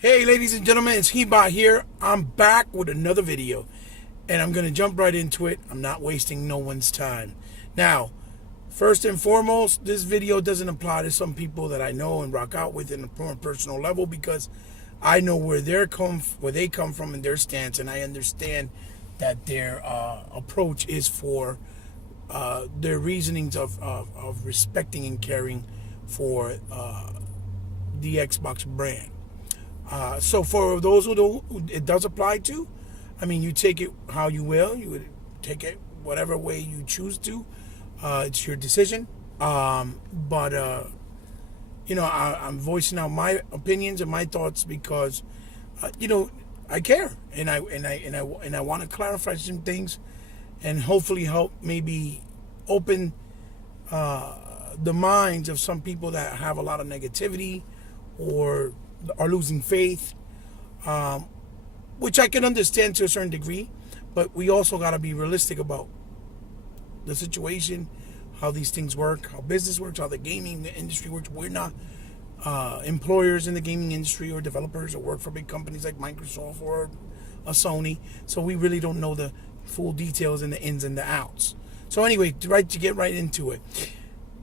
Hey ladies and gentlemen, it's Hebot here. I'm back with another video and I'm going to jump right into it. I'm not wasting no one's time. Now, first and foremost, this video doesn't apply to some people that I know and rock out with from a personal level because I know where they come from and their stance, and I understand that their approach is for their reasonings of respecting and caring for the Xbox brand. So for those who it does apply to, I mean, you take it how you will. You would take it whatever way you choose to. It's your decision. But I'm voicing out my opinions and my thoughts because, I care and I want to clarify some things, and hopefully help maybe open the minds of some people that have a lot of negativity or are losing faith, which I can understand to a certain degree, but we also got to be realistic about the situation, how these things work, how business works, how the gaming industry works. We're not employers in the gaming industry or developers or work for big companies like Microsoft or a Sony, so we really don't know the full details and the ins and the outs. So anyway, to get right into it,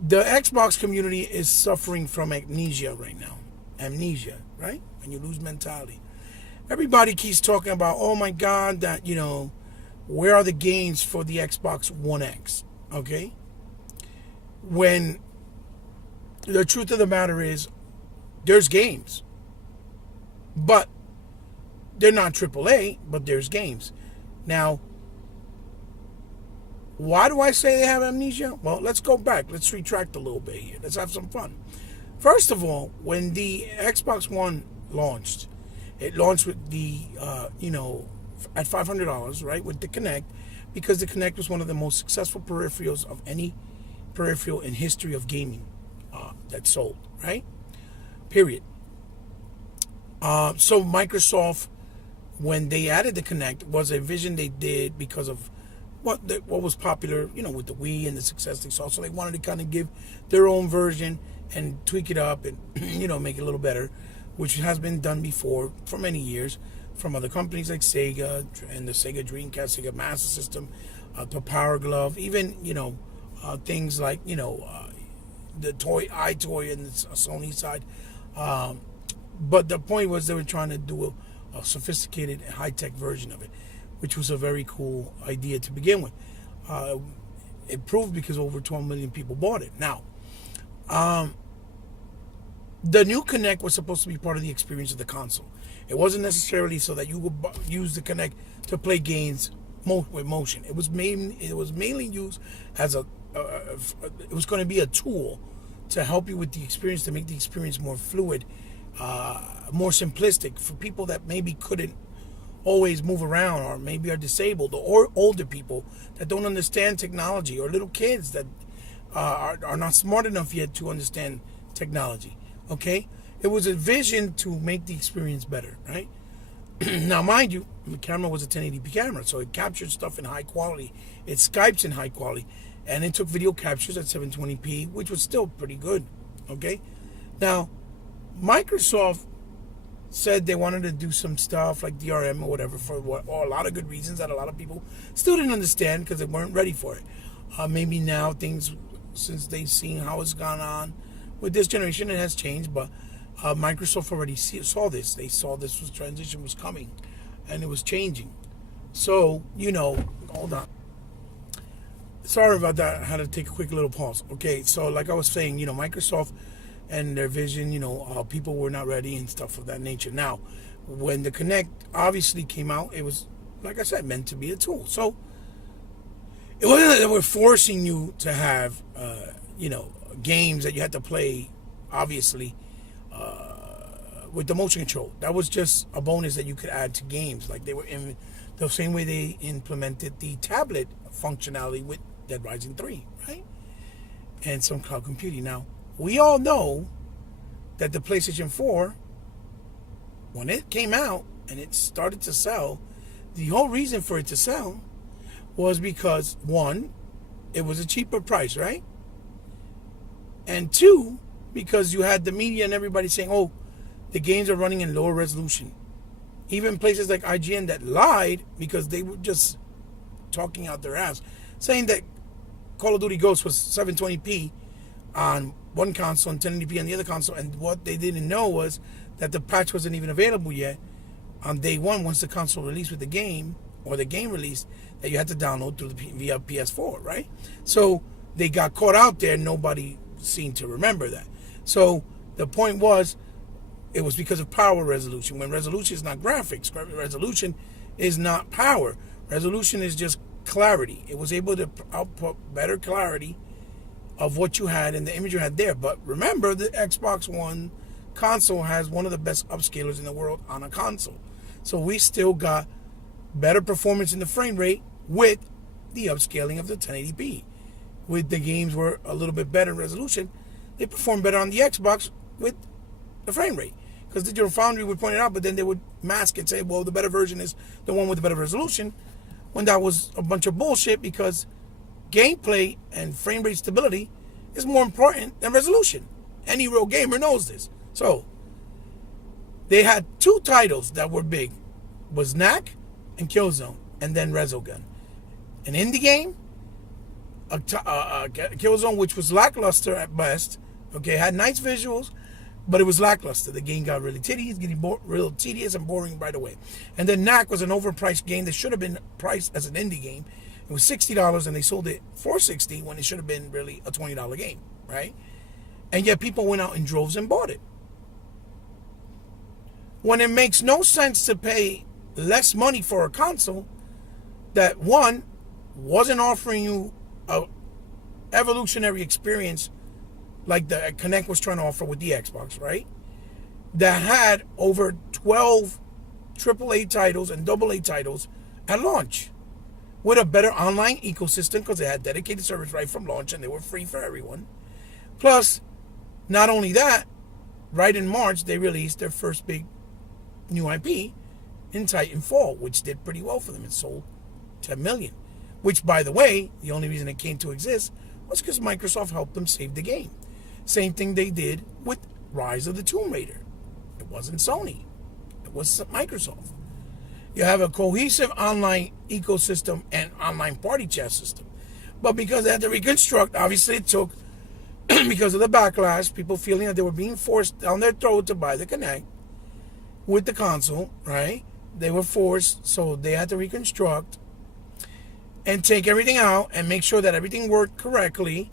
the Xbox community is suffering from amnesia right now. Amnesia, right? When you lose mentality. Everybody keeps talking about, oh my God, that, where are the games for the Xbox One X? Okay? When the truth of the matter is, there's games. But they're not AAA, but there's games. Now, why do I say they have amnesia? Well, let's go back. Let's retract a little bit here. Let's have some fun. First of all, when the Xbox One launched, it launched with the, at $500, right, with the Kinect, because the Kinect was one of the most successful peripherals of any peripheral in history of gaming that sold, right? Period. So Microsoft, when they added the Kinect, was a vision they did because of what was popular, with the Wii and the success they saw. So they wanted to kind of give their own version and tweak it up and make it a little better, which has been done before for many years from other companies like Sega and the Sega Dreamcast, Sega Master System, the Power Glove, even things like the toy iToy and the Sony side. But the point was they were trying to do a sophisticated, high-tech version of it, which was a very cool idea to begin with. It proved because over 12 million people bought it. Now, the new Kinect was supposed to be part of the experience of the console. It wasn't necessarily so that you would use the Kinect to play games with motion. It was mainly used as it was going to be a tool to help you with the experience, to make the experience more fluid, more simplistic for people that maybe couldn't always move around, or maybe are disabled, or older people that don't understand technology, or little kids that are not smart enough yet to understand technology. Okay? It was a vision to make the experience better, right? Now, mind you, the camera was a 1080p camera, so it captured stuff in high quality. It Skypes in high quality, and it took video captures at 720p, which was still pretty good. Okay? Now, Microsoft said they wanted to do some stuff like DRM or whatever for a lot of good reasons that a lot of people still didn't understand because they weren't ready for it. Maybe now things, since they've seen how it's gone on with this generation, it has changed, but Microsoft already saw this. They saw this transition was coming and it was changing. So, hold on. Sorry about that. I had to take a quick little pause. Okay, so like I was saying, Microsoft and their vision, people were not ready and stuff of that nature. Now, when the Kinect obviously came out, it was, like I said, meant to be a tool. So it wasn't that they were forcing you to have, games that you had to play, obviously, with the motion control. That was just a bonus that you could add to games. Like they were in the same way they implemented the tablet functionality with Dead Rising 3, right? And some cloud computing. Now, we all know that the PlayStation 4, when it came out and it started to sell, the whole reason for it to sell was because, one, it was a cheaper price, right? And two, because you had the media and everybody saying, oh, the games are running in lower resolution. Even places like IGN that lied because they were just talking out their ass, saying that Call of Duty Ghosts was 720p on one console and 1080p on the other console, and what they didn't know was that the patch wasn't even available yet on day one once the console released with the game, or the game released, that you had to download via PS4, right? So they got caught out there. Nobody seemed to remember that. So the point was, it was because of power resolution. When resolution is not graphics, resolution is not power. Resolution is just clarity. It was able to output better clarity of what you had and the image you had there. But remember, the Xbox One console has one of the best upscalers in the world on a console. So we still got better performance in the frame rate with the upscaling of the 1080p. With the games were a little bit better resolution, they perform better on the Xbox with the frame rate. Because Digital Foundry would point it out, but then they would mask and say, well, the better version is the one with the better resolution, when that was a bunch of bullshit, because gameplay and frame rate stability is more important than resolution. Any real gamer knows this. So they had two titles that were big, was Knack and Killzone, and then Resogun. An indie game, a Killzone, which was lackluster at best. Okay, had nice visuals, but it was lackluster. The game got really tedious, getting real tedious and boring right away. And then Knack was an overpriced game that should have been priced as an indie game. It was $60, and they sold it for $60 when it should have been really a $20 game, right? And yet people went out in droves and bought it. When it makes no sense to pay less money for a console that, one, wasn't offering you a evolutionary experience like the Kinect was trying to offer with the Xbox, right? That had over 12 AAA titles and AA titles at launch, with a better online ecosystem because they had dedicated servers right from launch and they were free for everyone. Plus, not only that, right in March, they released their first big new IP in Titanfall, which did pretty well for them. It sold 10 million, which, by the way, the only reason it came to exist was because Microsoft helped them save the game. Same thing they did with Rise of the Tomb Raider. It wasn't Sony. It was Microsoft. You have a cohesive online ecosystem and online party chat system. But because they had to reconstruct, obviously it took, because of the backlash, people feeling that they were being forced down their throat to buy the Kinect with the console, right? They were forced, so they had to reconstruct and take everything out and make sure that everything worked correctly.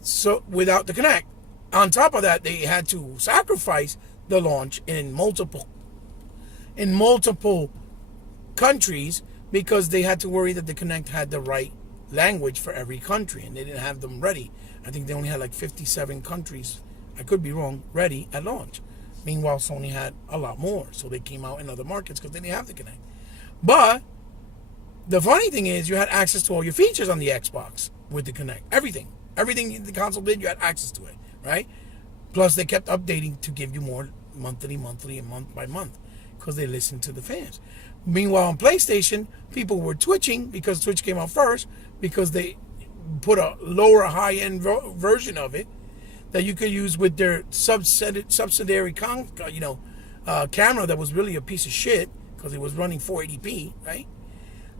So without the Kinect, on top of that, they had to sacrifice the launch in multiple countries because they had to worry that the Kinect had the right language for every country, and they didn't have them ready. I think they only had like 57 countries, I could be wrong, ready at launch. Meanwhile, Sony had a lot more, so they came out in other markets because they didn't have the Kinect. But the funny thing is, you had access to all your features on the Xbox with the Kinect. Everything the console did, you had access to it, right? Plus, they kept updating to give you more monthly, and month by month, because they listened to the fans. Meanwhile, on PlayStation, people were twitching because Twitch came out first, because they put a lower high-end version of it that you could use with their subsidiary camera that was really a piece of shit because it was running 480p, right?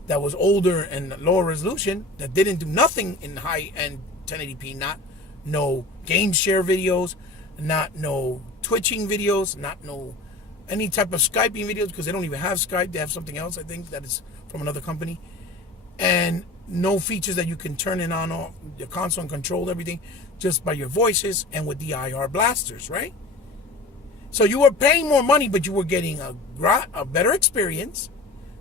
That was older and lower resolution, that didn't do nothing in high-end 1080p, not no game share videos, not no twitching videos, not no any type of Skyping videos, because they don't even have Skype. They have something else, I think, that is from another company. And no features that you can turn it on off your console and control everything just by your voices and with the IR blasters, right? So you were paying more money, but you were getting a better experience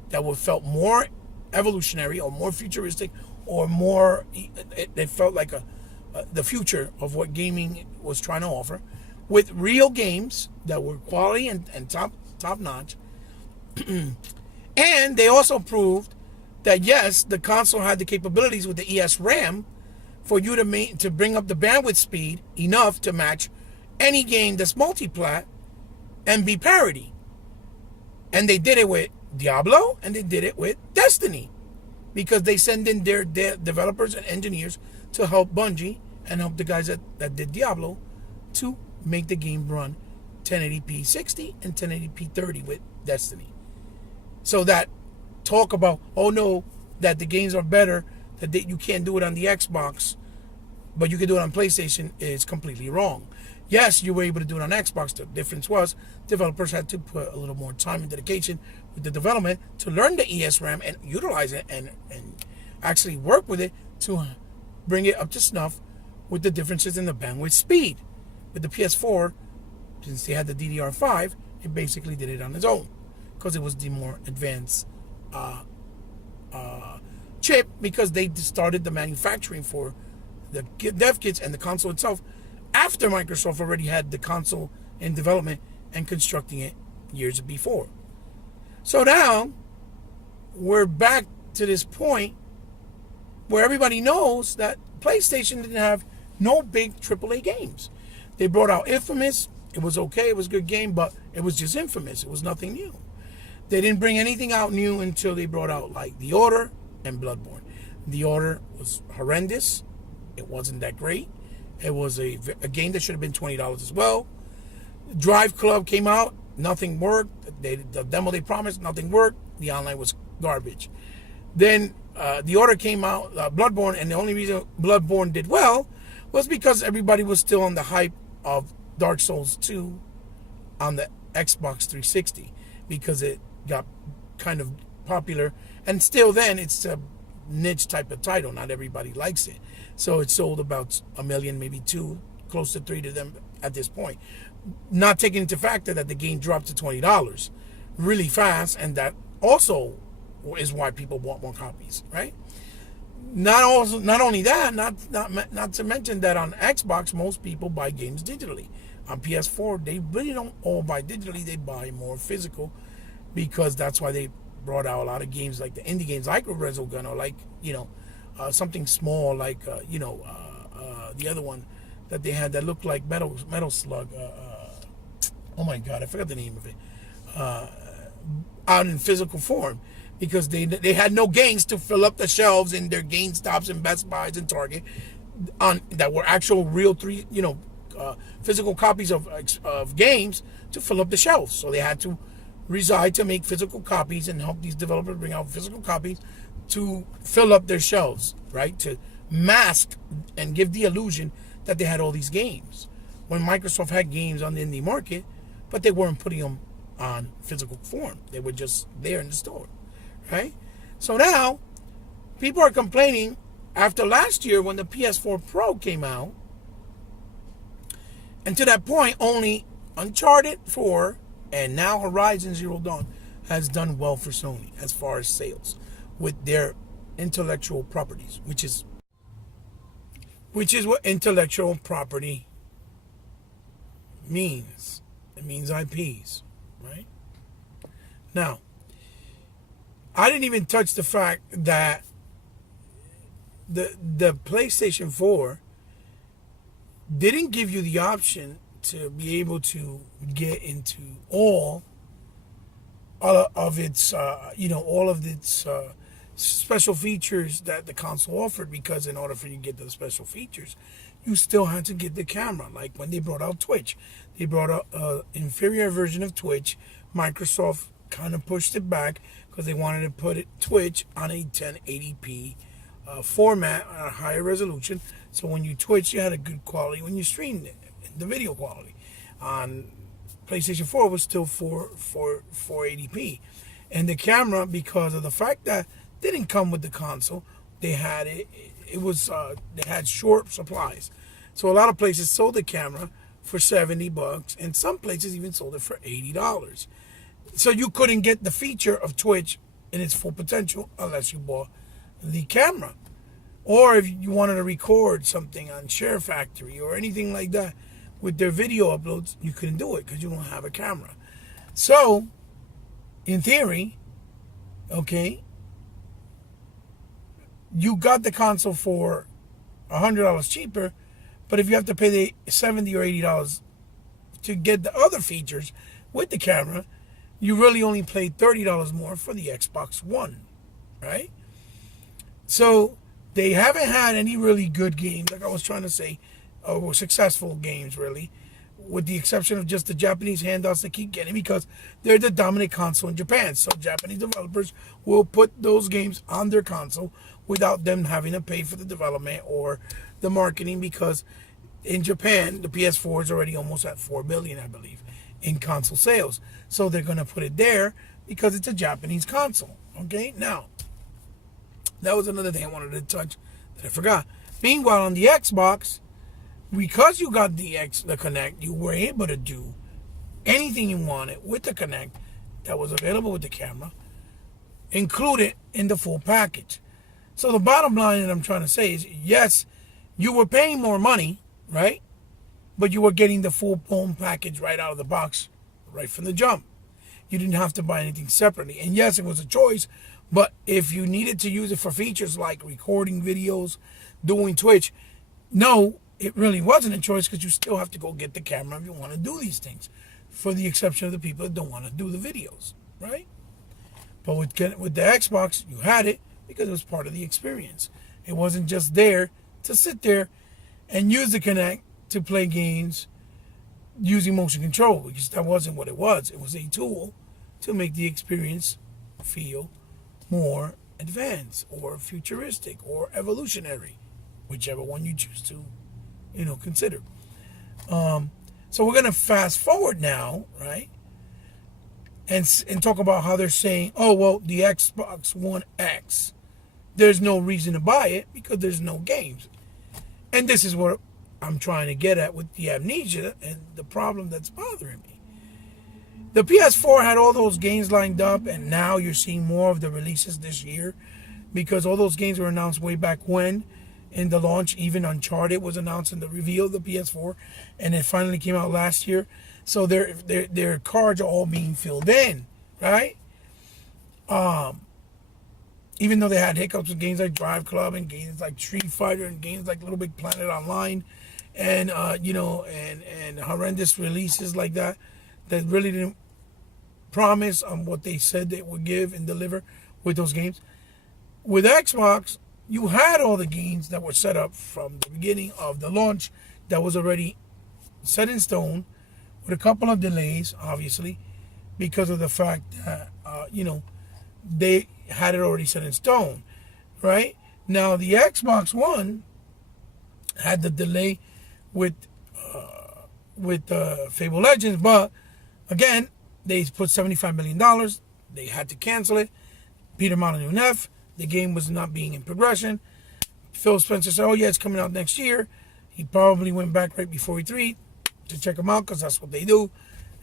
that felt more evolutionary or more futuristic or more, it felt like the future of what gaming was trying to offer, with real games that were quality and top notch. And they also proved that yes, the console had the capabilities with the ES RAM for you to bring up the bandwidth speed enough to match any game that's multiplat and be parity. And they did it with Diablo, and they did it with Destiny, because they send in their developers and engineers to help Bungie and help the guys that did Diablo to make the game run 1080p 60 and 1080p 30 with Destiny. So that talk about, oh no, that the games are better, that you can't do it on the Xbox, but you can do it on PlayStation, is completely wrong. Yes, you were able to do it on Xbox. The difference was developers had to put a little more time and dedication with the development to learn the ESRAM and utilize it and actually work with it to bring it up to snuff with the differences in the bandwidth speed. With the PS4, since they had the DDR5, it basically did it on its own because it was the more advanced chip, because they started the manufacturing for the dev kits and the console itself after Microsoft already had the console in development and constructing it years before. So now we're back to this point where everybody knows that PlayStation didn't have no big AAA games. They brought out Infamous. It was okay. It was a good game, but it was just Infamous. It was nothing new. They didn't bring anything out new until they brought out like The Order and Bloodborne. The Order was horrendous. It wasn't that great. It was a game that should have been $20 as well. Drive Club came out. Nothing worked. The demo they promised, nothing worked. The online was garbage. Then The Order came out, Bloodborne, and the only reason Bloodborne did well was because everybody was still on the hype of Dark Souls 2 on the Xbox 360, because it got kind of popular, and still then it's a niche type of title. Not everybody likes it. So it sold about 1 million, maybe 2, close to 3 to them at this point. Not taking into factor that the game dropped to $20 really fast, and that also is why people bought more copies, right? Not only that, not to mention that on Xbox, most people buy games digitally. On PS4, they really don't all buy digitally. They buy more physical, because that's why they brought out a lot of games like the indie games like Resogun, or like, something small like, the other one that they had that looked like Metal Slug. Oh my God, I forgot the name of it. Out in physical form, because they had no games to fill up the shelves in their GameStops and Best Buys and Target that were actual real physical copies of games to fill up the shelves. So they had to reside to make physical copies and help these developers bring out physical copies to fill up their shelves, right? To mask and give the illusion that they had all these games, when Microsoft had games on the indie market, but they weren't putting them on physical form. They were just there in the store, right? So now people are complaining after last year when the PS4 Pro came out, and to that point only Uncharted 4 and now Horizon Zero Dawn has done well for Sony as far as sales with their intellectual properties, which is what intellectual property means. It means IPs, right? Now, I didn't even touch the fact that the PlayStation 4 didn't give you the option to be able to get into all of its, all of its special features that the console offered, because in order for you to get the special features, you still had to get the camera. Like when they brought out Twitch, they brought out an inferior version of Twitch. Microsoft kind of pushed it back because they wanted to put Twitch on a 1080p format, a higher resolution. So when you Twitch, you had a good quality when you streamed it, the video quality. On PlayStation 4 was still 480p. And the camera, because of the fact that they didn't come with the console, they had they had short supplies. So a lot of places sold the camera for $70, and some places even sold it for $80. So you couldn't get the feature of Twitch in its full potential unless you bought the camera. Or if you wanted to record something on Share Factory or anything like that with their video uploads, you couldn't do it because you don't have a camera. So, in theory, okay, you got the console for $100 cheaper, but if you have to pay the $70 or $80 to get the other features with the camera, you really only paid $30 more for the Xbox One, right? So they haven't had any really good games, like I was trying to say, or successful games really, with the exception of just the Japanese handouts they keep getting because they're the dominant console in Japan. So Japanese developers will put those games on their console without them having to pay for the development or the marketing, because in Japan, the PS4 is already almost at 4 billion, I believe, in console sales. So they're going to put it there because it's a Japanese console. Okay, now, that was another thing I wanted to touch that I forgot. Meanwhile, on the Xbox, because you got the Kinect, you were able to do anything you wanted with the Kinect that was available with the camera, included in the full package. So the bottom line that I'm trying to say is, yes, you were paying more money, right? But you were getting the full blown package right out of the box, right from the jump. You didn't have to buy anything separately. And yes, it was a choice, but if you needed to use it for features like recording videos, doing Twitch, no, it really wasn't a choice, because you still have to go get the camera if you want to do these things, for the exception of the people that don't want to do the videos, right? But with the Xbox, you had it because it was part of the experience. It wasn't just there to sit there and use the Kinect to play games using motion control, because that wasn't what it was. It was a tool to make the experience feel more advanced or futuristic or evolutionary, whichever one you choose to, consider. So we're gonna fast forward now, right? And talk about how they're saying, oh well, the Xbox One X, there's no reason to buy it because there's no games. And this is what I'm trying to get at with the Amnesia and the problem that's bothering me. The PS4 had all those games lined up, and now you're seeing more of the releases this year, because all those games were announced way back when in the launch. Even Uncharted was announced in the reveal of the PS4, and it finally came out last year. So their cards are all being filled in, right? Even though they had hiccups with games like Drive Club and games like Street Fighter and games like Little Big Planet Online, and and horrendous releases like that really didn't promise on what they said they would give and deliver with those games. With Xbox, you had all the games that were set up from the beginning of the launch that was already set in stone, with a couple of delays, obviously, because of the fact that they had it already set in stone, right? Now the Xbox One had the delay with Fable Legends, but again, they put $75 million. They had to cancel it. Peter Molyneux left. The game was not being in progression. Phil Spencer said, oh yeah, it's coming out next year. He probably went back right before E3 to check them out, because that's what they do.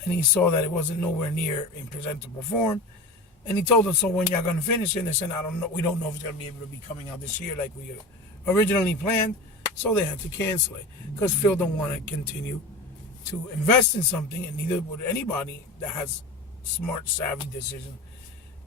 And he saw that it wasn't nowhere near in presentable form. And he told them, so when y'all going to finish it? And they said, I don't know. We don't know if it's going to be able to be coming out this year like we originally planned. So they had to cancel it, because Phil don't want to continue to invest in something, and neither would anybody that has smart, savvy decision,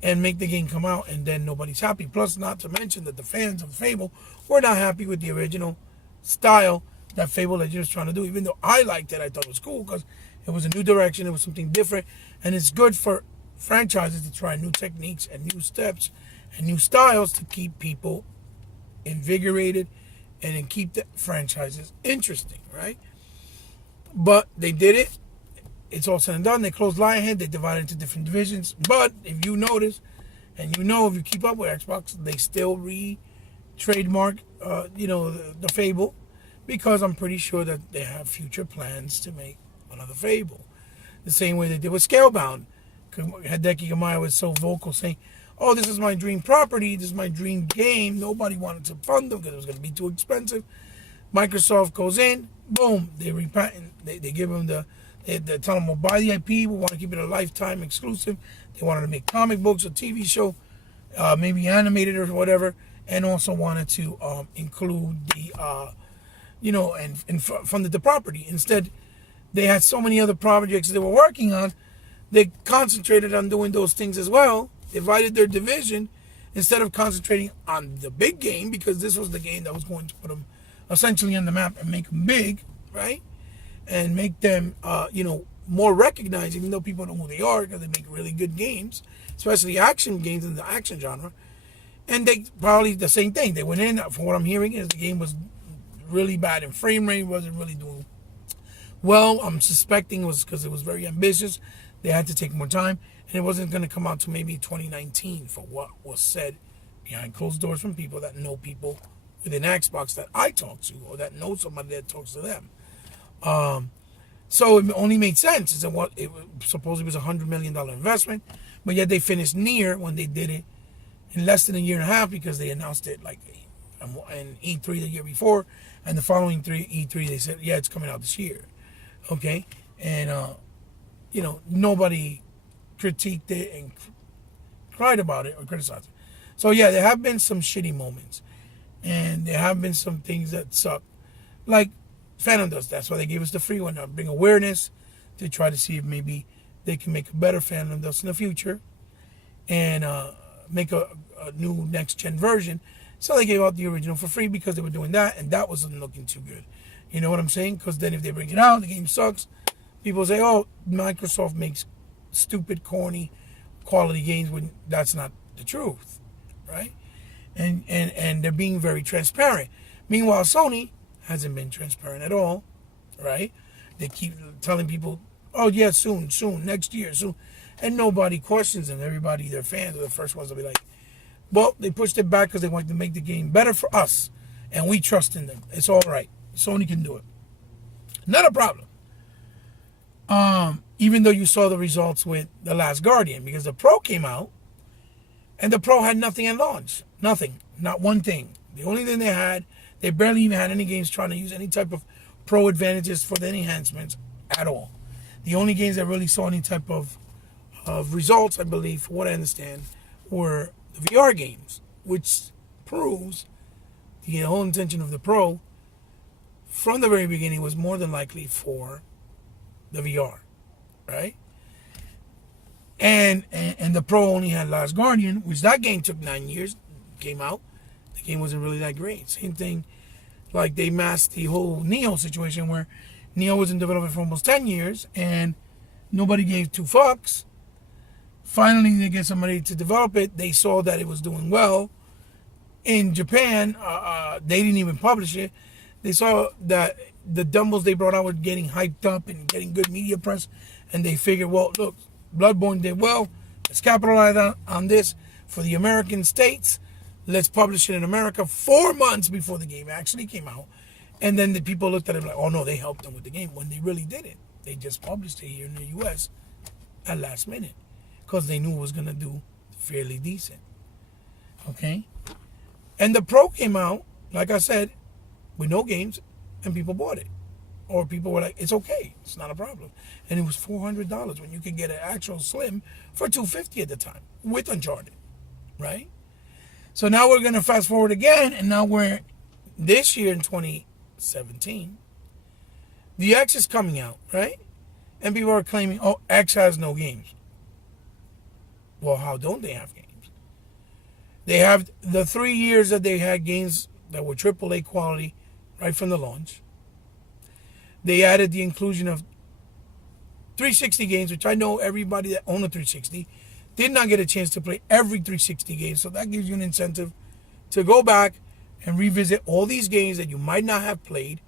and make the game come out and then nobody's happy. Plus, not to mention that the fans of Fable were not happy with the original style that Fable Legends was trying to do. Even though I liked it, I thought it was cool because it was a new direction, it was something different, and it's good for franchises to try new techniques and new steps and new styles to keep people invigorated and then keep the franchises interesting, right? But they did it. It's all said and done. They closed Lionhead. They divided into different divisions. But if you notice, and if you keep up with Xbox, they still trademark, the Fable, because I'm pretty sure that they have future plans to make another Fable. The same way they did with Scalebound. Hideki Kamiya was so vocal saying, oh, this is my dream property, this is my dream game. Nobody wanted to fund them because it was going to be too expensive. Microsoft goes in, boom, they repatent, they give them they tell them, we'll buy the IP, we want to keep it a lifetime exclusive. They wanted to make comic books, a TV show, maybe animated or whatever, and also wanted to include the, and funded the property. Instead, they had so many other projects they were working on, they concentrated on doing those things as well, divided their division, instead of concentrating on the big game, because this was the game that was going to put them essentially on the map and make them big, right? And make them, more recognized, even though people know who they are, because they make really good games, especially action games in the action genre. And they probably the same thing. They went in, from what I'm hearing, is the game was really bad in frame rate, wasn't really doing Well, I'm suspecting it was because it was very ambitious. They had to take more time, and it wasn't going to come out to maybe 2019 for what was said behind closed doors from people that know people within Xbox that I talk to, or that know somebody that talks to them. So it only made sense. It's what it supposedly was $100 million investment, but yet they finished near when they did it in less than a year and a half, because they announced it like in E3 the year before, and the following E3 they said, yeah, it's coming out this year. Okay, and nobody critiqued it and cried about it or criticized it. So yeah, there have been some shitty moments, and there have been some things that suck, like Phantom Dust. That's why they gave us the free one, to bring awareness, to try to see if maybe they can make a better Phantom Dust in the future, and make a new next gen version. So they gave out the original for free because they were doing that, and that wasn't looking too good. You know what I'm saying? Because then if they bring it out, the game sucks. People say, oh, Microsoft makes stupid, corny, quality games, when that's not the truth, right? And they're being very transparent. Meanwhile, Sony hasn't been transparent at all, right? They keep telling people, oh, yeah, soon, next year, soon. And nobody questions them. Everybody, their fans, are the first ones to be like, well, they pushed it back because they wanted to make the game better for us, and we trust in them. It's all right. Sony can do it. Not a problem. Even though you saw the results with The Last Guardian, because the Pro came out, and the Pro had nothing at launch. Nothing. Not one thing. The only thing they barely even had any games trying to use any type of Pro advantages for the enhancements at all. The only games that really saw any type of results, I believe, for what I understand, were the VR games, which proves the whole intention of the Pro from the very beginning was more than likely for the VR, right? And the Pro only had Last Guardian, which that game took 9 years, came out. The game wasn't really that great. Same thing, like they masked the whole Neo situation, where Neo was in development for almost 10 years and nobody gave two fucks. Finally, they get somebody to develop it. They saw that it was doing well. In Japan, they didn't even publish it. They saw that the Dumbles they brought out were getting hyped up and getting good media press, and they figured, well, look, Bloodborne did well. Let's capitalize on this for the American states. Let's publish it in America 4 months before the game actually came out. And then the people looked at it like, oh no, they helped them with the game, when they really didn't. They just published it here in the US at last minute because they knew it was going to do fairly decent. Okay? And the Pro came out, like I said, with no games, and people bought it. Or people were like, it's okay, it's not a problem. And it was $400 when you could get an actual Slim for $250 at the time with Uncharted, right? So now we're going to fast forward again, and now we're this year in 2017. The X is coming out, right? And people are claiming, oh, X has no games. Well, how don't they have games? They have the 3 years that they had games that were AAA quality right from the launch. They added the inclusion of 360 games, which I know everybody that owned a 360 did not get a chance to play every 360 game. So that gives you an incentive to go back and revisit all these games that you might not have played,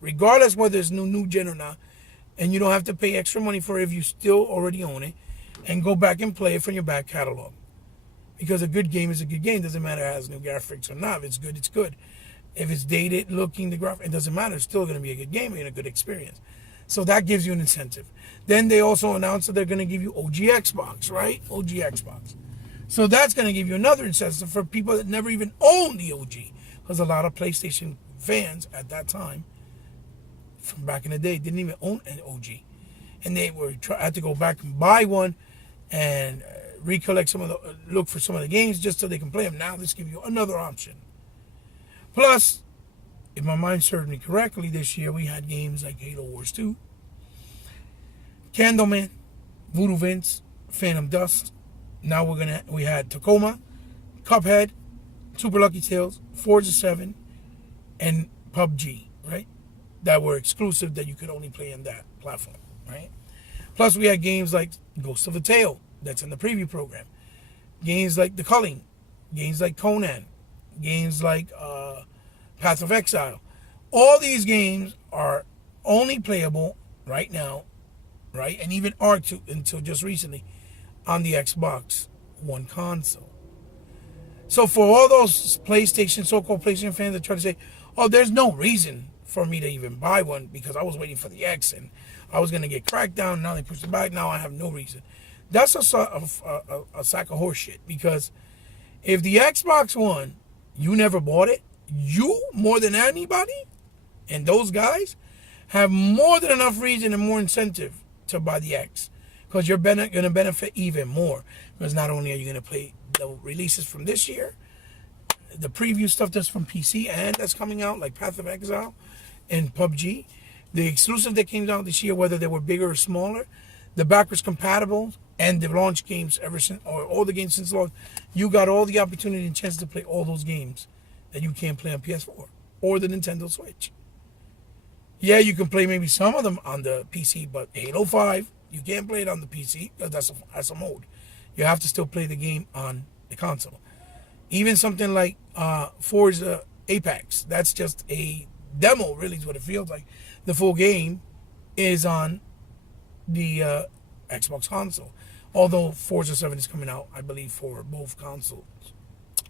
regardless whether it's new gen or not. And you don't have to pay extra money for it if you still already own it, and go back and play it from your back catalog. Because a good game is a good game. Doesn't matter if it has new graphics or not. If it's good, it's good. If it's dated looking, the graphic, it doesn't matter. It's still going to be a good game and a good experience. So that gives you an incentive. Then they also announced that they're going to give you OG Xbox, right? OG Xbox. So that's going to give you another incentive for people that never even owned the OG. Because a lot of PlayStation fans at that time, from back in the day, didn't even own an OG. And they had to go back and buy one and recollect look for some of the games just so they can play them. Now this gives you another option. Plus, if my mind served me correctly, this year we had games like Halo Wars 2, Candleman, Voodoo Vince, Phantom Dust. Now we had Tacoma, Cuphead, Super Lucky Tales, Forza 7, and PUBG, right? That were exclusive, that you could only play on that platform, right? Plus we had games like Ghost of a Tale, that's in the preview program. Games like The Culling, games like Conan, games like Path of Exile. All these games are only playable right now, right? And even are to until just recently on the Xbox One console. So for all those so-called PlayStation fans that try to say, oh, there's no reason for me to even buy one because I was waiting for the X and I was going to get Crackdown. Now they pushed it back. Now I have no reason. That's a sack of horse shit, because if the Xbox One, you never bought it, you more than anybody, and those guys have more than enough reason and more incentive to buy the X, because you're going to benefit even more, because not only are you going to play the releases from this year, the preview stuff that's from PC and that's coming out, like Path of Exile and PUBG, the exclusive that came out this year, whether they were bigger or smaller, the backwards compatible, and the launch games ever since, or all the games since launch, you got all the opportunity and chance to play all those games that you can't play on PS4 or the Nintendo Switch. Yeah, you can play maybe some of them on the PC, but Halo 5, you can't play it on the PC because that's a mode. You have to still play the game on the console. Even something like Forza Apex, that's just a demo, really, is what it feels like. The full game is on the Xbox console. Although Forza 7 is coming out, I believe, for both consoles,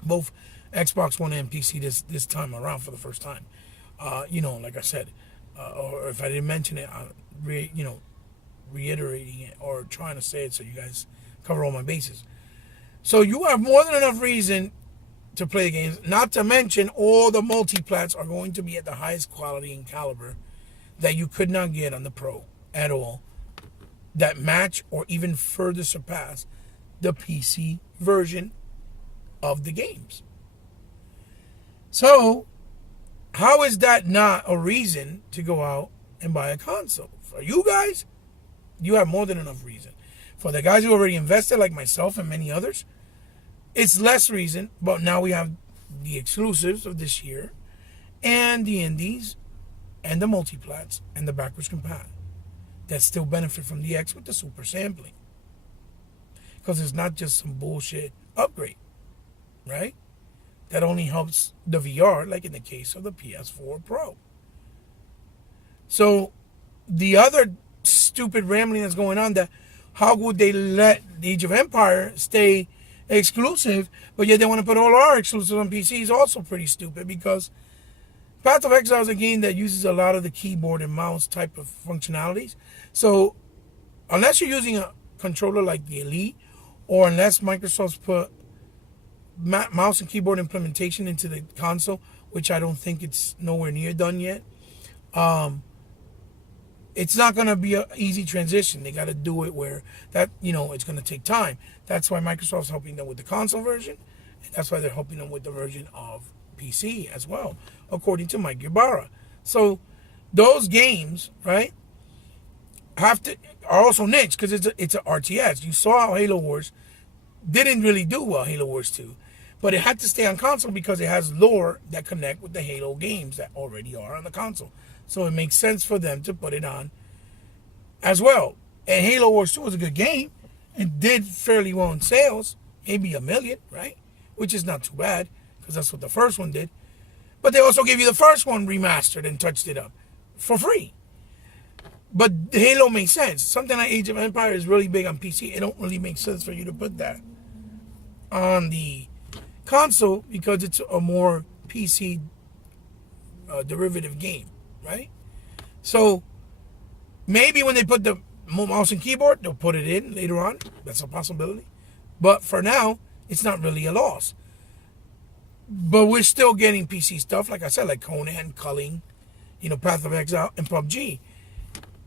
both Xbox One and PC this time around for the first time. Like I said, or if I didn't mention it, I'm reiterating it or trying to say it so you guys cover all my bases. So you have more than enough reason to play the games. Not to mention, all the multiplats are going to be at the highest quality and caliber that you could not get on the Pro at all, that match or even further surpass the PC version of the games. So, how is that not a reason to go out and buy a console? For you guys, you have more than enough reason. For the guys who already invested, like myself and many others, it's less reason, but now we have the exclusives of this year and the indies and the multiplats and the backwards compat that still benefit from the X with the super sampling. Because it's not just some bullshit upgrade, right? That only helps the VR, like in the case of the PS4 Pro. So the other stupid rambling that's going on, that how would they let the Age of Empire stay exclusive, but yet they want to put all our exclusives on PC, is also pretty stupid, because Path of Exile is a game that uses a lot of the keyboard and mouse type of functionalities. So unless you're using a controller like the Elite, or unless Microsoft's put mouse and keyboard implementation into the console, which I don't think it's nowhere near done yet, it's not going to be an easy transition. They got to do it where that, it's going to take time. That's why Microsoft's helping them with the console version, and that's why they're helping them with the version of PC as well, according to Mike Ybarra. So those games, right, are also niche, because it's a RTS. You saw how Halo Wars didn't really do well, Halo Wars 2, but it had to stay on console because it has lore that connect with the Halo games that already are on the console. So it makes sense for them to put it on as well. And Halo Wars 2 was a good game. It did fairly well in sales, maybe 1 million, right? Which is not too bad, because that's what the first one did. But they also gave you the first one remastered and touched it up for free. But Halo makes sense. Something like Age of Empire is really big on PC. It don't really make sense for you to put that on the console, because it's a more PC derivative game, right? So maybe when they put the mouse and keyboard, they'll put it in later on. That's a possibility. But for now, it's not really a loss. But we're still getting PC stuff, like I said, like Conan, Culling, Path of Exile, and PUBG,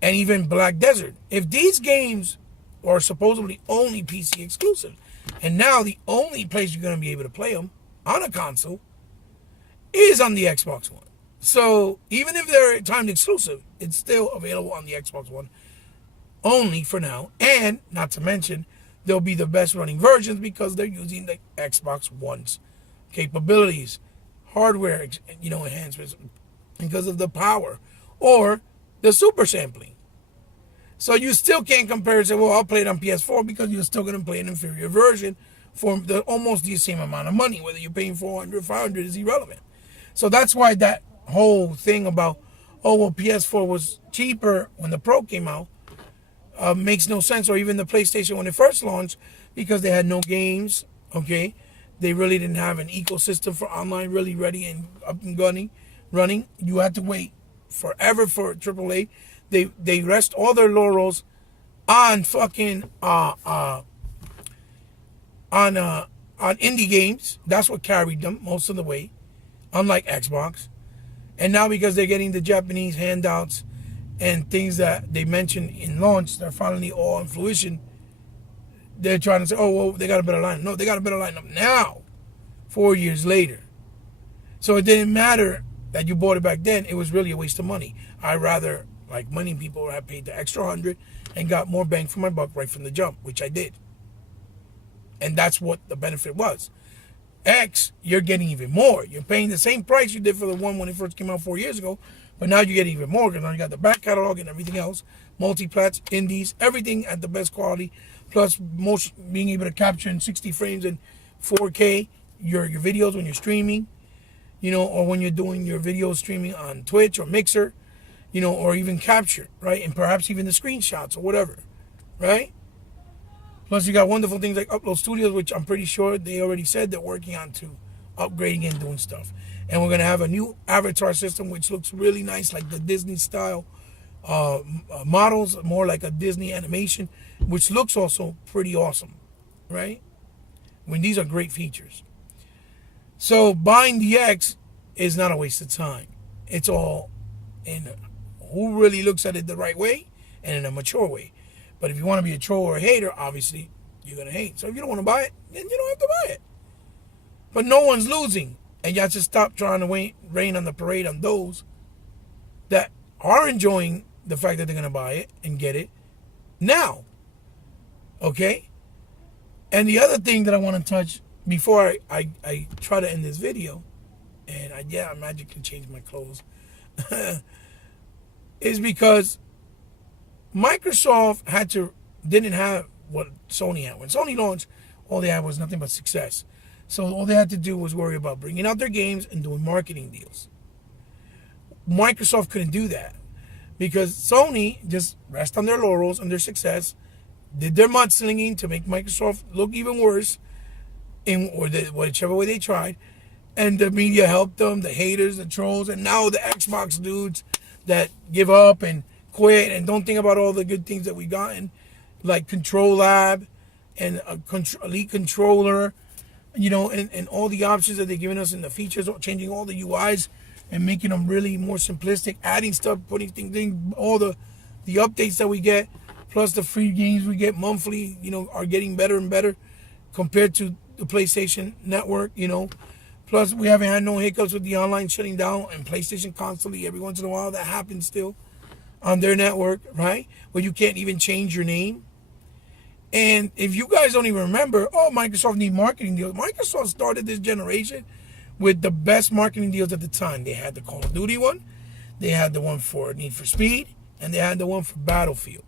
and even Black Desert. If these games are supposedly only PC exclusive, and now the only place you're going to be able to play them on a console is on the Xbox One. So even if they're timed exclusive, it's still available on the Xbox One only for now. And not to mention, they'll be the best running versions because they're using the Xbox One's capabilities, hardware, enhancements, because of the power or the super sampling. So you still can't compare and say, well, I'll play it on PS4, because you're still going to play an inferior version for almost the same amount of money. Whether you're paying $400, $500 is irrelevant. So that's why that whole thing about, oh, well, PS4 was cheaper when the Pro came out, makes no sense. Or even the PlayStation when it first launched, because they had no games, okay? They really didn't have an ecosystem for online really ready and up and running. You had to wait forever for AAA. They rest all their laurels on fucking on indie games. That's what carried them most of the way, unlike Xbox. And now because they're getting the Japanese handouts and things that they mentioned in launch, they're finally all in fruition. They're trying to say, oh, well, they got a better lineup. No, they got a better lineup now, 4 years later. So it didn't matter that you bought it back then. It was really a waste of money. I rather, like many people, have paid the extra 100 and got more bang for my buck right from the jump, which I did. And that's what the benefit was. X, you're getting even more. You're paying the same price you did for the one when it first came out 4 years ago, but now you get even more because now you got the back catalog and everything else, multi-plats, indies, everything at the best quality, plus most being able to capture in 60 frames and 4K your videos when you're streaming, or when you're doing your video streaming on Twitch or Mixer, or even capture, right? And perhaps even the screenshots or whatever, right? Plus, you got wonderful things like Upload Studios, which I'm pretty sure they already said they're working on to upgrading and doing stuff. And we're going to have a new avatar system, which looks really nice, like the Disney style models, more like a Disney animation, which looks also pretty awesome, right? These are great features. So buying the X is not a waste of time. It's all in who really looks at it the right way and in a mature way. But if you want to be a troll or a hater, obviously, you're going to hate. So if you don't want to buy it, then you don't have to buy it. But no one's losing. And y'all just stop trying to rain on the parade on those that are enjoying the fact that they're going to buy it and get it now. Okay? And the other thing that I want to touch before I try to end this video, and I magically changed my clothes, is because Microsoft didn't have what Sony had. When Sony launched, all they had was nothing but success. So all they had to do was worry about bringing out their games and doing marketing deals. Microsoft couldn't do that because Sony just rest on their laurels and their success, did their mudslinging to make Microsoft look even worse, whichever way they tried, and the media helped them, the haters, the trolls, and now the Xbox dudes that give up and quit and don't think about all the good things that we gotten, like Control Lab and Elite Controller, and all the options that they're giving us in the features, changing all the UIs and making them really more simplistic, adding stuff, putting things in, all the updates that we get, plus the free games we get monthly, are getting better and better compared to the PlayStation Network, Plus, we haven't had no hiccups with the online shutting down and PlayStation constantly. Every once in a while, that happens still on their network, right? Where you can't even change your name. And if you guys don't even remember, Microsoft need marketing deals. Microsoft started this generation with the best marketing deals at the time. They had the Call of Duty one, they had the one for Need for Speed, and they had the one for Battlefield.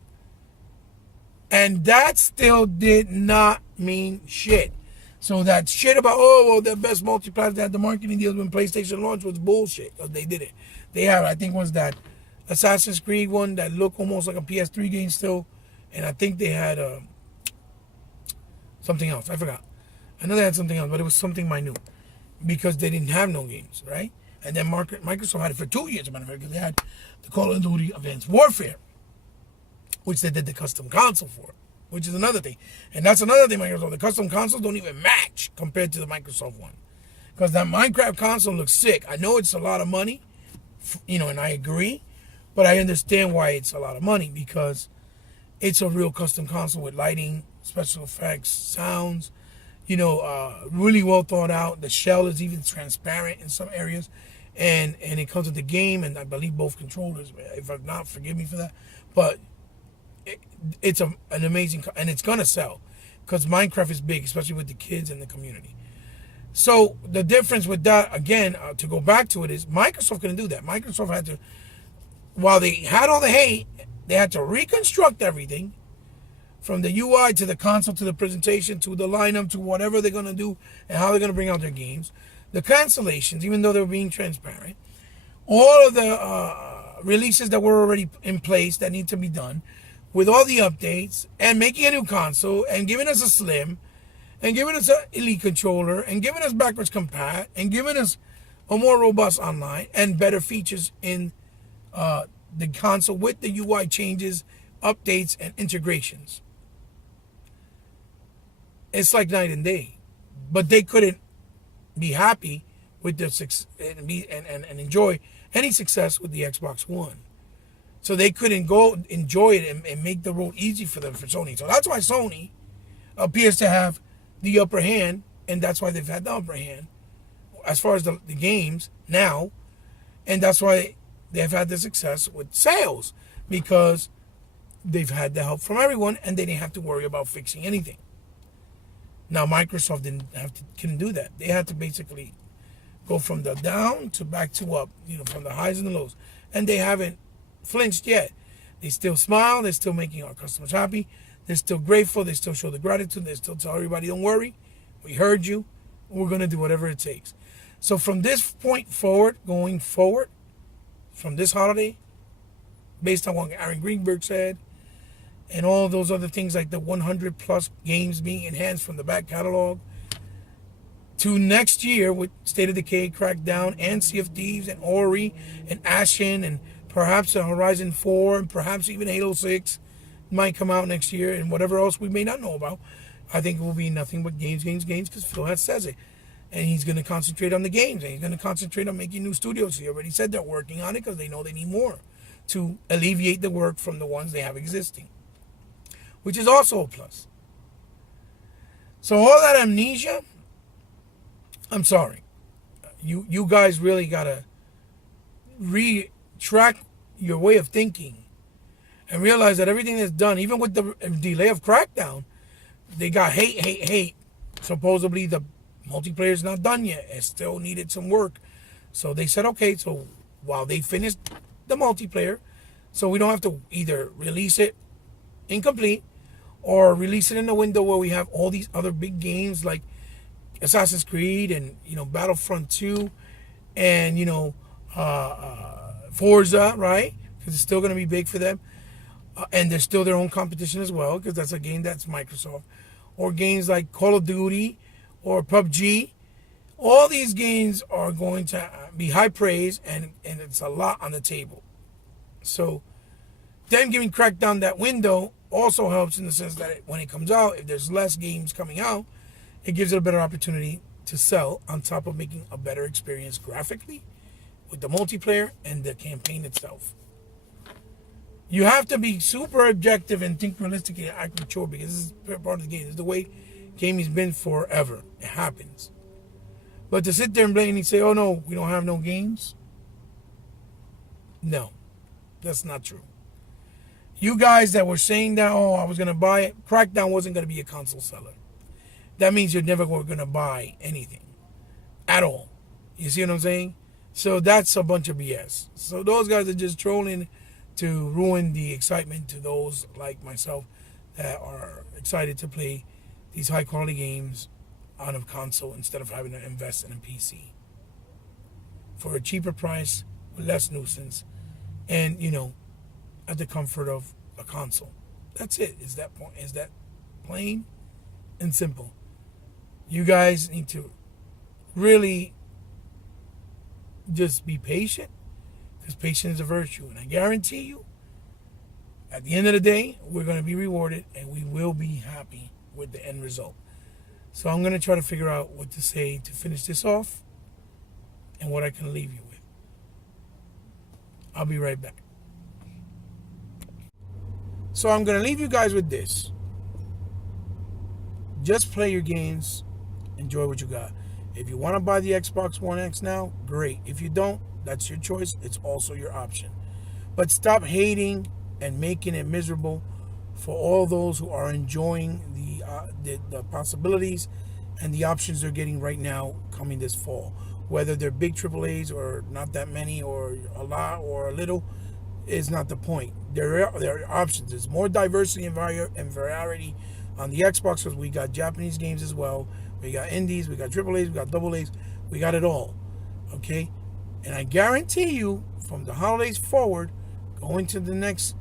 And that still did not mean shit. So that shit about, the best multi-platform that had the marketing deals when PlayStation launched was bullshit. Because they did it. They have, I think, was that Assassin's Creed one that looked almost like a PS3 game still. And I think they had something else. I forgot. I know they had something else, but it was something minute. Because they didn't have no games, right? And then Microsoft had it for 2 years, as a matter of fact, because they had the Call of Duty Advanced Warfare, which they did the custom console for, which is another thing. And that's another thing, Microsoft. The custom consoles don't even match compared to the Microsoft one. Because that Minecraft console looks sick. I know it's a lot of money, and I agree, but I understand why it's a lot of money, because it's a real custom console with lighting, special effects, sounds, really well thought out. The shell is even transparent in some areas, and it comes with the game, and I believe both controllers. If I'm not, forgive me for that, but it's an amazing, and it's gonna sell because Minecraft is big, especially with the kids and the community. So the difference with that, again, to go back to it, is Microsoft couldn't do that. Microsoft had to, while they had all the hate, they had to reconstruct everything, from the UI to the console to the presentation to the lineup to whatever they're going to do and how they're going to bring out their games. The cancellations, even though they were being transparent. All of the releases that were already in place that need to be done, with all the updates, and making a new console, and giving us a Slim, and giving us an Elite controller, and giving us backwards compat, and giving us a more robust online, and better features in the console with the UI changes, updates, and integrations. It's like night and day. But they couldn't be happy with their success and enjoy any success with the Xbox One. So they couldn't go enjoy it and make the road easy for them for Sony. So that's why Sony appears to have the upper hand, and that's why they've had the upper hand as far as the games now. And that's why they've had the success with sales, because they've had the help from everyone and they didn't have to worry about fixing anything. Now Microsoft couldn't do that. They had to basically go from the down to back to up, from the highs and the lows. And they haven't flinched yet. They still smile. They're still making our customers happy. They're still grateful. They still show the gratitude. They still tell everybody, don't worry, we heard you. We're going to do whatever it takes. So from this point forward, going forward, from this holiday, based on what Aaron Greenberg said, and all those other things like the 100 plus games being enhanced from the back catalog, to next year with State of Decay, Crackdown, and Sea of Thieves, and Ori, and Ashen, and perhaps a Horizon 4, and perhaps even Halo 6 might come out next year, and whatever else we may not know about. I think it will be nothing but games, because Phil has says it. And he's going to concentrate on the games, and he's going to concentrate on making new studios. He already said they're working on it because they know they need more to alleviate the work from the ones they have existing, which is also a plus. So all that Amnesia, I'm sorry. You guys really got to retrack your way of thinking and realize that everything that's done, even with the delay of Crackdown, they got hate. Supposedly the multiplayer is not done yet. It still needed some work. So they said, okay, so while they finished the multiplayer, so we don't have to either release it incomplete or release it in the window where we have all these other big games like Assassin's Creed and, Battlefront 2 and, Forza, right? Because it's still going to be big for them. And they're still their own competition as well, because that's a game that's Microsoft. Or games like Call of Duty or PUBG. All these games are going to be high praise, and it's a lot on the table. So them giving Crackdown that window also helps in the sense that when it comes out, if there's less games coming out, it gives it a better opportunity to sell, on top of making a better experience graphically with the multiplayer and the campaign itself. You have to be super objective and think realistically and act mature, because this is part of the game. This is the way gaming's been forever. It happens. But to sit there and blame and say, oh no, we don't have no games. No, that's not true. You guys that were saying that, oh, I was going to buy it, Crackdown wasn't going to be a console seller. That means you're never going to buy anything at all. You see what I'm saying? So that's a bunch of BS. So those guys are just trolling to ruin the excitement to those like myself that are excited to play these high quality games on a console instead of having to invest in a PC for a cheaper price with less nuisance and, at the comfort of a console. That's it. Is that point? Is that plain and simple? You guys need to really just be patient, because patience is a virtue. And I guarantee you, at the end of the day, we're going to be rewarded and we will be happy with the end result. So I'm going to try to figure out what to say to finish this off and what I can leave you with. I'll be right back. So I'm going to leave you guys with this. Just play your games. Enjoy what you got. If you want to buy the Xbox One X now, great. If you don't, that's your choice. It's also your option. But stop hating and making it miserable for all those who are enjoying the possibilities and the options they're getting right now coming this fall. Whether they're big AAAs or not that many or a lot or a little is not the point. There are options. There's more diversity and variety on the Xbox, because we got Japanese games as well. We got indies, we got AAAs, we got AA, we got it all. Okay? And I guarantee you, from the holidays forward, going to the next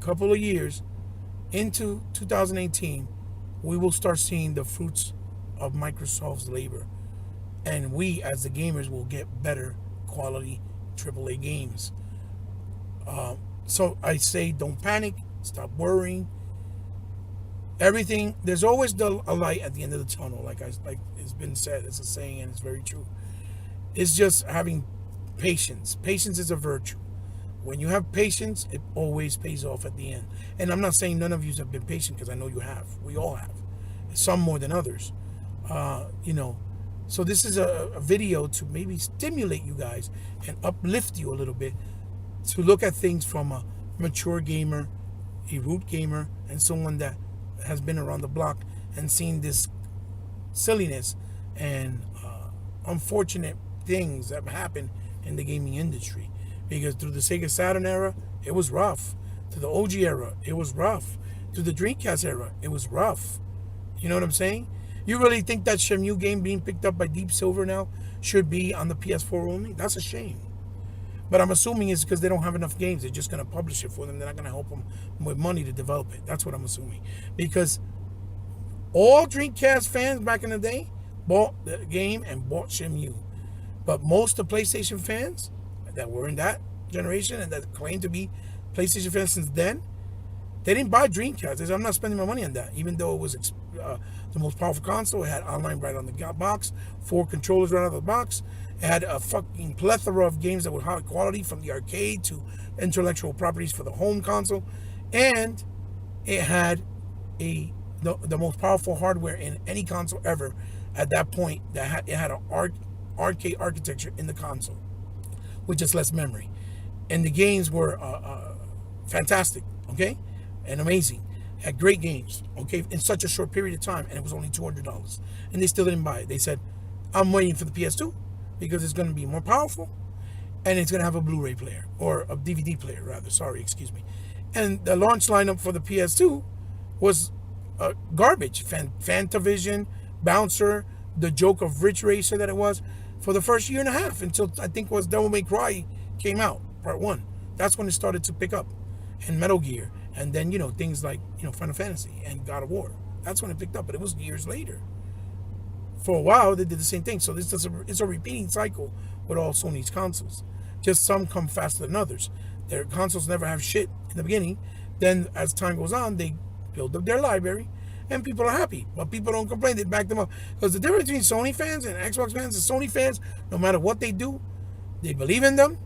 couple of years, into 2018, we will start seeing the fruits of Microsoft's labor. And we, as the gamers, will get better quality AAA games. So I say, don't panic, stop worrying. Everything, there's always a light at the end of the tunnel, like it's been said. It's a saying, and it's very true. It's just having patience. Patience is a virtue. When you have patience, it always pays off at the end. And I'm not saying none of you have been patient, because I know you have. We all have. Some more than others. So this is a video to maybe stimulate you guys and uplift you a little bit to look at things from a mature gamer, a root gamer, and someone that has been around the block and seen this silliness and unfortunate things that happen in the gaming industry. Because through the Sega Saturn era, it was rough. Through the OG era, it was rough. Through the Dreamcast era, it was rough. You know what I'm saying? You really think that Shenmue game being picked up by Deep Silver now should be on the PS4 only? That's a shame. But I'm assuming it's because they don't have enough games. They're just going to publish it for them. They're not going to help them with money to develop it. That's what I'm assuming. Because all Dreamcast fans back in the day bought the game and bought Shenmue. But most of the PlayStation fans that were in that generation and that claimed to be PlayStation fans since then, they didn't buy Dreamcast. They said, I'm not spending my money on that. Even though it was the most powerful console, it had online right on the box, 4 controllers right out of the box. It had a fucking plethora of games that were high quality, from the arcade to intellectual properties for the home console. And it had the most powerful hardware in any console ever at that point. It had an arcade architecture in the console with just less memory. And the games were fantastic, okay? And amazing. Had great games, okay, in such a short period of time, and it was only $200. And they still didn't buy it. They said, I'm waiting for the PS2 because it's going to be more powerful and it's going to have a Blu-ray player, or a DVD player rather, excuse me. And the launch lineup for the PS2 was garbage. Fantavision, Bouncer, the joke of Ridge Racer that it was, for the first year and a half, until I think was Devil May Cry came out, part 1. That's when it started to pick up. And Metal Gear. And then, things like, Final Fantasy and God of War. That's when it picked up, but it was years later. For a while, they did the same thing. So it's a repeating cycle with all Sony's consoles. Just some come faster than others. Their consoles never have shit in the beginning. Then, as time goes on, they build up their library, and people are happy. But people don't complain. They back them up. Because the difference between Sony fans and Xbox fans is Sony fans, no matter what they do, they believe in them,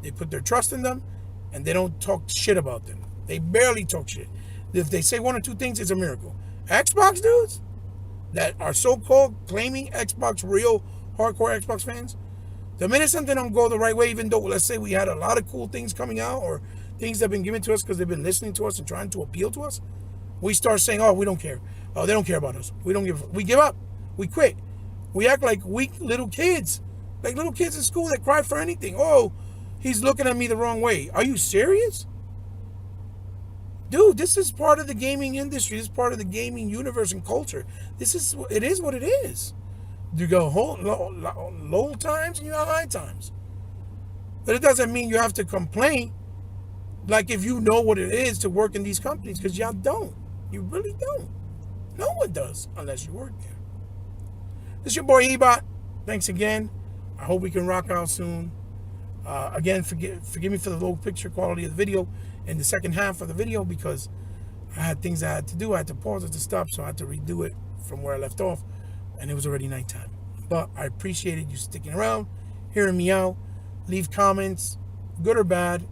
they put their trust in them, and they don't talk shit about them. They barely talk shit. If they say one or two things, it's a miracle. Xbox dudes that are so-called claiming Xbox, real hardcore Xbox fans, the minute something don't go the right way, even though, let's say we had a lot of cool things coming out, or things that have been given to us because they've been listening to us and trying to appeal to us, we start saying, oh, we don't care. Oh, they don't care about us. We give up. We quit. We act like weak little kids. Like little kids in school that cry for anything. Oh, he's looking at me the wrong way. Are you serious? Dude, this is part of the gaming industry. This is part of the gaming universe and culture. It is what it is. You go low times and you have high times. But it doesn't mean you have to complain like if you know what it is to work in these companies, because y'all don't. You really don't. No one does unless you work there. This is your boy Ebot. Thanks again. I hope we can rock out soon. Again, forgive me for the low picture quality of the video in the second half of the video, because I had things I had to do. I had to pause it to stop, so I had to redo it from where I left off, and it was already nighttime. But I appreciated you sticking around, hearing me out. Leave comments, good or bad.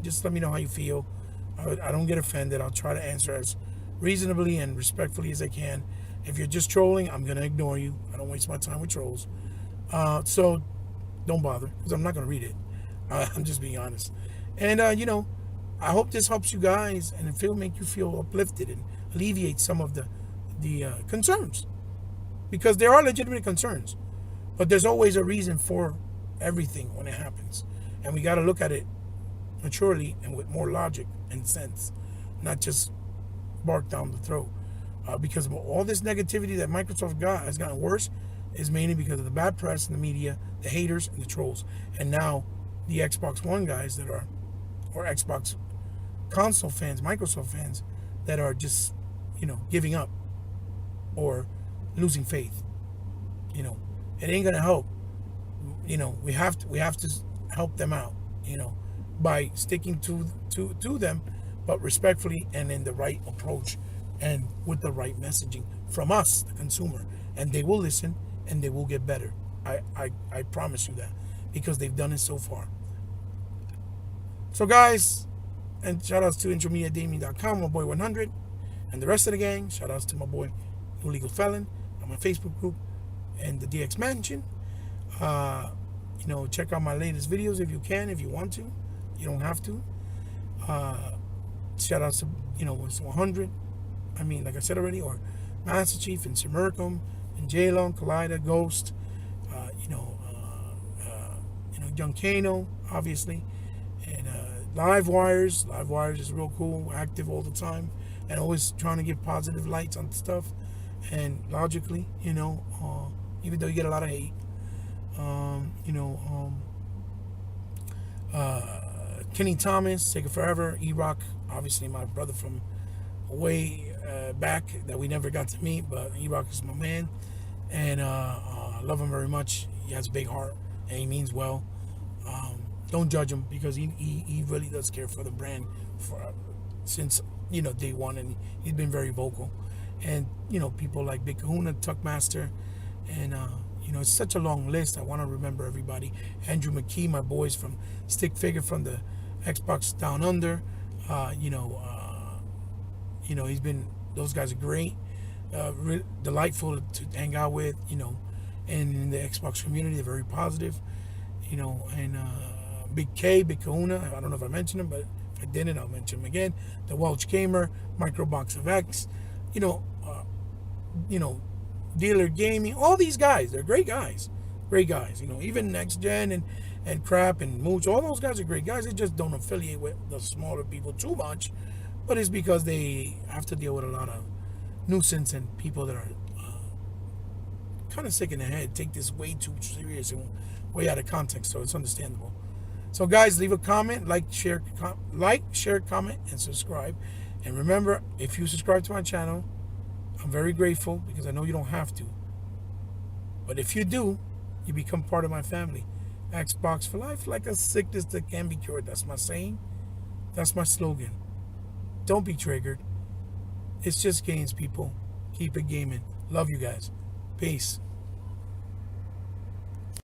Just let me know how you feel. I don't get offended. I'll try to answer as reasonably and respectfully as I can. If you're just trolling, I'm going to ignore you. I don't waste my time with trolls. So don't bother, because I'm not going to read it. I'm just being honest. And, I hope this helps you guys and make you feel uplifted and alleviate some of the concerns. Because there are legitimate concerns. But there's always a reason for everything when it happens. And we got to look at it maturely and with more logic and sense. Not just bark down the throat. because of all this negativity that Microsoft got has gotten worse, is mainly because of the bad press and the media, the haters and the trolls, and now the Xbox One guys that are, or Xbox console fans, Microsoft fans that are just, giving up or losing faith. It ain't gonna help. We have to help them out. By sticking to them, but respectfully and in the right approach and with the right messaging from us, the consumer, and they will listen and they will get better. I promise you that, because they've done it so far. So guys, and shout outs to intromediagaming.com, my boy 100, and the rest of the gang. Shout outs to my boy No Legal Felon on my Facebook group and the DX Mansion. Check out my latest videos if you can, if you want to. You don't have to. Shout outs to, it's 100. I mean, like I said already, or Master Chief and Sir Merkham and Jalon, Collider, Ghost, Young Kano, obviously, and Live Wires. Live Wires is real cool, active all the time, and always trying to give positive lights on stuff, and logically, even though you get a lot of hate, Kenny Thomas, Take It Forever, E-Rock, obviously my brother from way back that we never got to meet, but E-Rock is my man, and I love him very much. He has a big heart and he means well. Don't judge him, because he really does care for the brand since day one, and he's been very vocal. And people like Big Kahuna, Tuckmaster, and it's such a long list. I want to remember everybody. Andrew McKee, my boys from Stick Figure from the Xbox Down Under. He's been, those guys are great, delightful to hang out with, and in the Xbox community, they're very positive, and Big K, Big Kahuna, I don't know if I mentioned him, but if I didn't, I'll mention him again. The Welch Gamer, Microbox of X, Dealer Gaming, all these guys, they're great guys, even Next Gen and Crap and Mooch, all those guys are great guys. They just don't affiliate with the smaller people too much, but it's because they have to deal with a lot of nuisance and people that are kind of sick in the head, take this way too serious and way out of context, so it's understandable. So guys, leave a comment, like, share, comment, and subscribe. And remember, if you subscribe to my channel, I'm very grateful, because I know you don't have to. But if you do, you become part of my family. Xbox for life, like a sickness that can be cured. That's my saying. That's my slogan. Don't be triggered. It's just games, people. Keep it gaming. Love you guys. Peace.